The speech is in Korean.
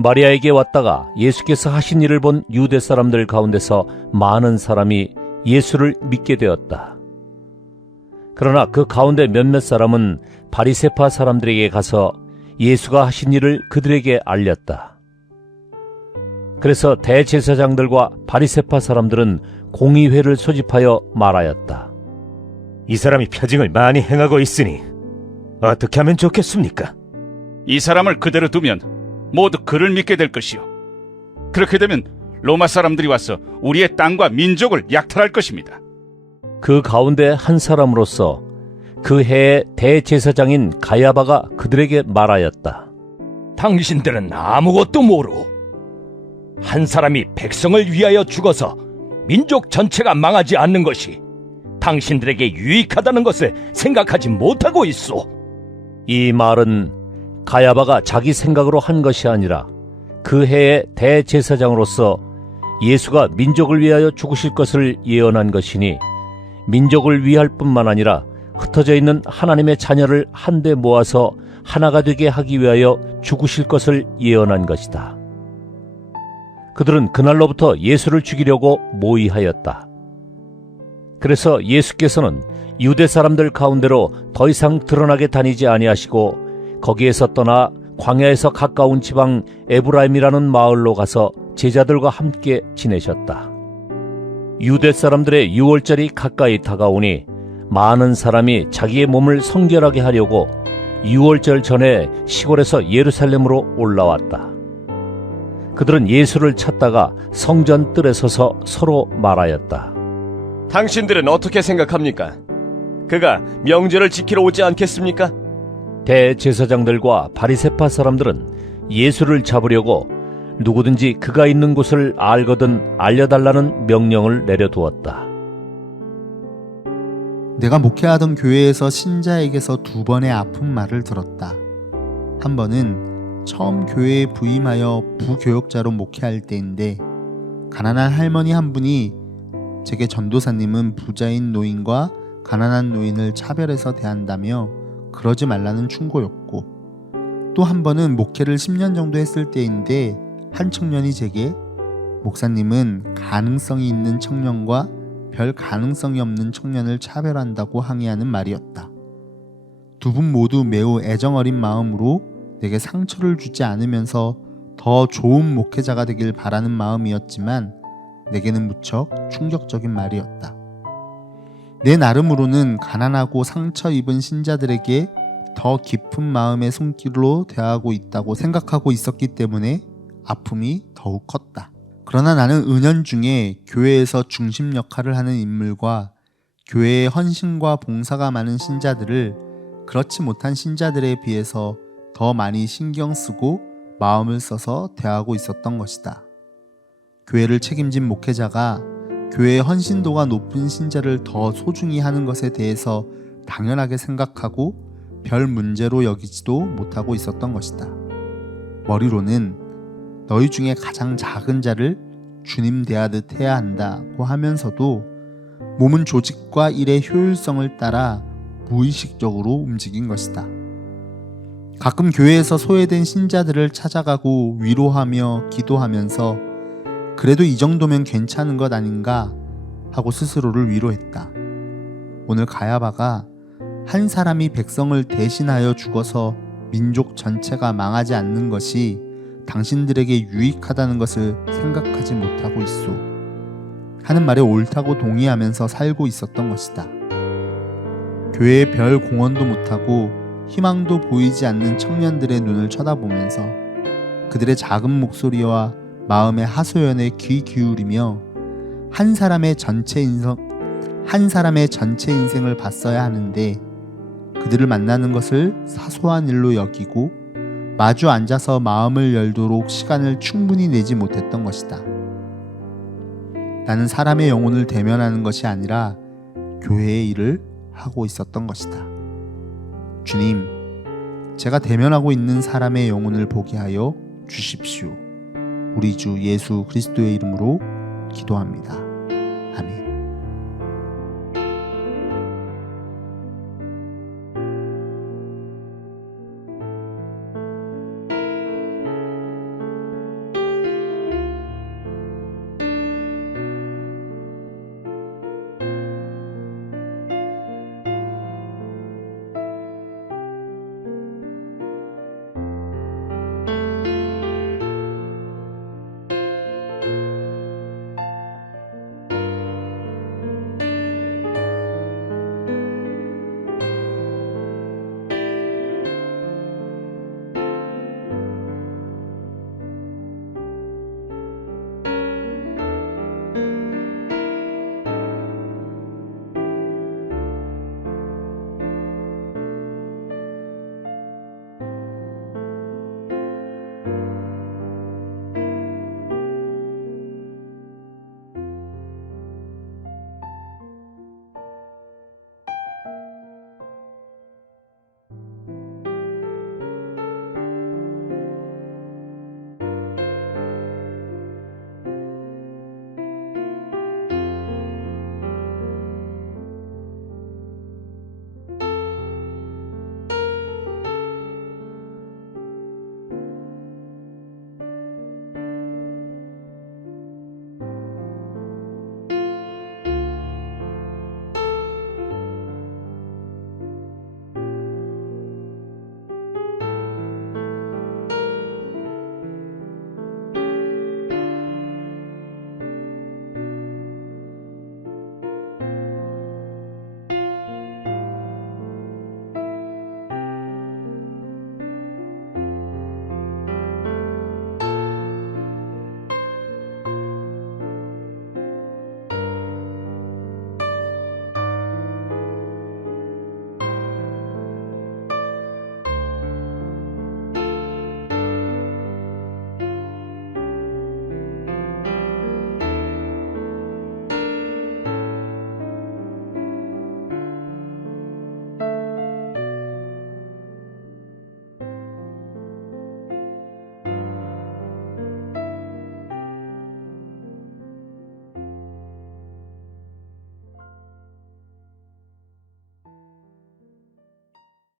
마리아에게 왔다가 예수께서 하신 일을 본 유대 사람들 가운데서 많은 사람이 예수를 믿게 되었다. 그러나 그 가운데 몇몇 사람은 바리새파 사람들에게 가서 예수가 하신 일을 그들에게 알렸다. 그래서 대제사장들과 바리새파 사람들은 공의회를 소집하여 말하였다. 이 사람이 표징을 많이 행하고 있으니 어떻게 하면 좋겠습니까? 이 사람을 그대로 두면 모두 그를 믿게 될 것이요. 그렇게 되면 로마 사람들이 와서 우리의 땅과 민족을 약탈할 것입니다. 그 가운데 한 사람으로서 그 해의 대제사장인 가야바가 그들에게 말하였다. 당신들은 아무것도 모르고 한 사람이 백성을 위하여 죽어서 민족 전체가 망하지 않는 것이 당신들에게 유익하다는 것을 생각하지 못하고 있소. 이 말은 가야바가 자기 생각으로 한 것이 아니라 그 해의 대제사장으로서 예수가 민족을 위하여 죽으실 것을 예언한 것이니 민족을 위할 뿐만 아니라 흩어져 있는 하나님의 자녀를 한데 모아서 하나가 되게 하기 위하여 죽으실 것을 예언한 것이다. 그들은 그날로부터 예수를 죽이려고 모의하였다. 그래서 예수께서는 유대 사람들 가운데로 더 이상 드러나게 다니지 아니하시고 거기에서 떠나 광야에서 가까운 지방 에브라임이라는 마을로 가서 제자들과 함께 지내셨다. 유대 사람들의 유월절이 가까이 다가오니 많은 사람이 자기의 몸을 성결하게 하려고 유월절 전에 시골에서 예루살렘으로 올라왔다. 그들은 예수를 찾다가 성전 뜰에 서서 서로 말하였다. 당신들은 어떻게 생각합니까? 그가 명절을 지키러 오지 않겠습니까? 대제사장들과 바리새파 사람들은 예수를 잡으려고 누구든지 그가 있는 곳을 알거든 알려달라는 명령을 내려두었다. 내가 목회하던 교회에서 신자에게서 2번의 아픈 말을 들었다. 한 번은 처음 교회에 부임하여 부교역자로 목회할 때인데 가난한 할머니 한 분이 제게 전도사님은 부자인 노인과 가난한 노인을 차별해서 대한다며 그러지 말라는 충고였고, 또 한 번은 목회를 10년 정도 했을 때인데 한 청년이 제게 목사님은 가능성이 있는 청년과 별 가능성이 없는 청년을 차별한다고 항의하는 말이었다. 두 분 모두 매우 애정어린 마음으로 내게 상처를 주지 않으면서 더 좋은 목회자가 되길 바라는 마음이었지만 내게는 무척 충격적인 말이었다. 내 나름으로는 가난하고 상처 입은 신자들에게 더 깊은 마음의 손길로 대하고 있다고 생각하고 있었기 때문에 아픔이 더욱 컸다. 그러나 나는 은연중에 교회에서 중심 역할을 하는 인물과 교회의 헌신과 봉사가 많은 신자들을 그렇지 못한 신자들에 비해서 더 많이 신경 쓰고 마음을 써서 대하고 있었던 것이다. 교회를 책임진 목회자가 교회의 헌신도가 높은 신자를 더 소중히 하는 것에 대해서 당연하게 생각하고 별 문제로 여기지도 못하고 있었던 것이다. 머리로는 너희 중에 가장 작은 자를 주님 대하듯 해야 한다고 하면서도 몸은 조직과 일의 효율성을 따라 무의식적으로 움직인 것이다. 가끔 교회에서 소외된 신자들을 찾아가고 위로하며 기도하면서 그래도 이 정도면 괜찮은 것 아닌가 하고 스스로를 위로했다. 오늘 가야바가 한 사람이 백성을 대신하여 죽어서 민족 전체가 망하지 않는 것이 당신들에게 유익하다는 것을 생각하지 못하고 있소 하는 말에 옳다고 동의하면서 살고 있었던 것이다. 교회에 별 공헌도 못하고 희망도 보이지 않는 청년들의 눈을 쳐다보면서 그들의 작은 목소리와 마음의 하소연에 귀 기울이며 한 사람의 전체 인생을 봤어야 하는데 그들을 만나는 것을 사소한 일로 여기고 마주 앉아서 마음을 열도록 시간을 충분히 내지 못했던 것이다. 나는 사람의 영혼을 대면하는 것이 아니라 교회의 일을 하고 있었던 것이다. 주님, 제가 대면하고 있는 사람의 영혼을 보게 하여 주십시오. 우리 주 예수 그리스도의 이름으로 기도합니다. 아멘.